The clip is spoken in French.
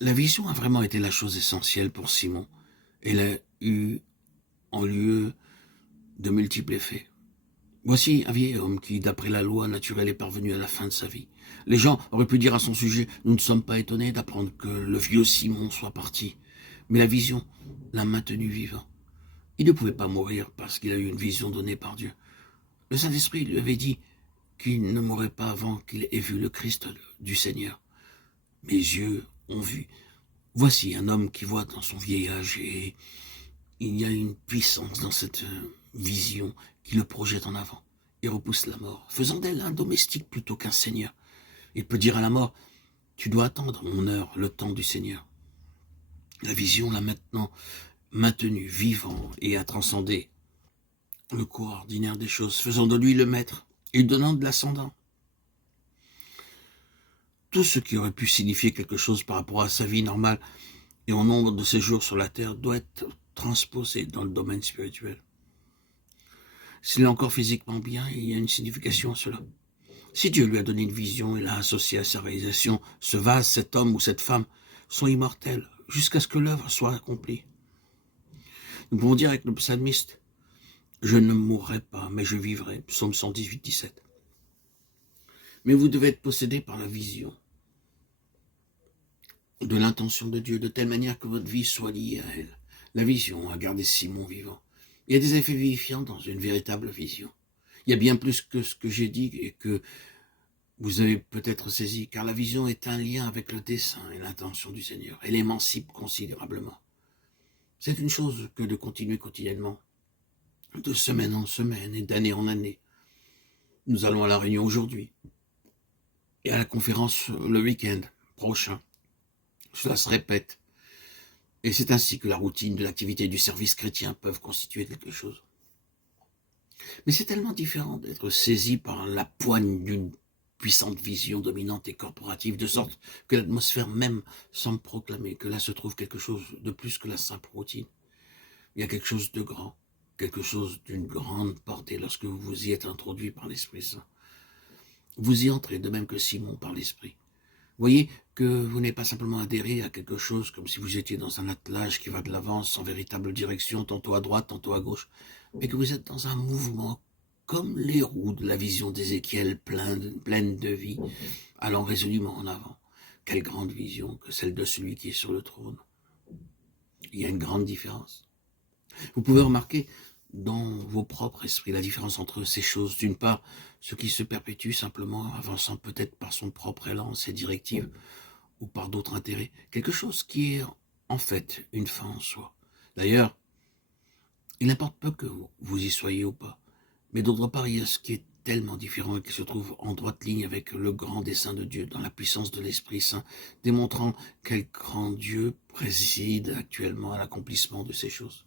La vision a vraiment été la chose essentielle pour Simon. Elle a eu en lieu de multiples effets. Voici un vieil homme qui, d'après la loi naturelle, est parvenu à la fin de sa vie. Les gens auraient pu dire à son sujet, nous ne sommes pas étonnés d'apprendre que le vieux Simon soit parti. Mais la vision l'a maintenu vivant. Il ne pouvait pas mourir parce qu'il a eu une vision donnée par Dieu. Le Saint-Esprit lui avait dit qu'il ne mourrait pas avant qu'il ait vu le Christ du Seigneur. Mes yeux ont vu. Voici un homme qui voit dans son vieillage et il y a une puissance dans cette vision qui le projette en avant et repousse la mort, faisant d'elle un domestique plutôt qu'un seigneur. Il peut dire à la mort, tu dois attendre mon heure, le temps du Seigneur. La vision l'a maintenant maintenu vivant et a transcendé le cours ordinaire des choses, faisant de lui le maître et lui donnant de l'ascendant. Tout ce qui aurait pu signifier quelque chose par rapport à sa vie normale et au nombre de ses jours sur la terre doit être transposé dans le domaine spirituel. S'il est encore physiquement bien, il y a une signification à cela. Si Dieu lui a donné une vision et l'a associé à sa réalisation, ce vase, cet homme ou cette femme sont immortels jusqu'à ce que l'œuvre soit accomplie. Nous pouvons dire avec le psalmiste, je ne mourrai pas, mais je vivrai, psaume 118, 17. Mais vous devez être possédé par la vision de l'intention de Dieu, de telle manière que votre vie soit liée à elle. La vision a gardé Simon vivant. Il y a des effets vivifiants dans une véritable vision. Il y a bien plus que ce que j'ai dit et que vous avez peut-être saisi, car la vision est un lien avec le dessein et l'intention du Seigneur. Elle émancipe considérablement. C'est une chose que de continuer quotidiennement, de semaine en semaine et d'année en année. Nous allons à la réunion aujourd'hui et à la conférence le week-end prochain. Cela se répète. Et c'est ainsi que la routine de l'activité du service chrétien peuvent constituer quelque chose. Mais c'est tellement différent d'être saisi par la poigne d'une puissante vision dominante et corporative, de sorte que l'atmosphère même semble proclamer que là se trouve quelque chose de plus que la simple routine. Il y a quelque chose de grand, quelque chose d'une grande portée lorsque vous y êtes introduit par l'Esprit Saint. Vous y entrez de même que Simon par l'Esprit. Voyez que vous n'avez pas simplement adhéré à quelque chose comme si vous étiez dans un attelage qui va de l'avant sans véritable direction, tantôt à droite, tantôt à gauche, mais que vous êtes dans un mouvement comme les roues de la vision d'Ézéchiel pleine de vie, allant résolument en avant. Quelle grande vision que celle de celui qui est sur le trône. Il y a une grande différence. Vous pouvez remarquer dans vos propres esprits la différence entre ces choses. D'une part, ce qui se perpétue simplement, avançant peut-être par son propre élan, ses directives, ou par d'autres intérêts. Quelque chose qui est en fait une fin en soi. D'ailleurs, il importe peu que vous y soyez ou pas. Mais d'autre part, il y a ce qui est tellement différent et qui se trouve en droite ligne avec le grand dessein de Dieu, dans la puissance de l'Esprit Saint, démontrant quel grand Dieu préside actuellement à l'accomplissement de ces choses.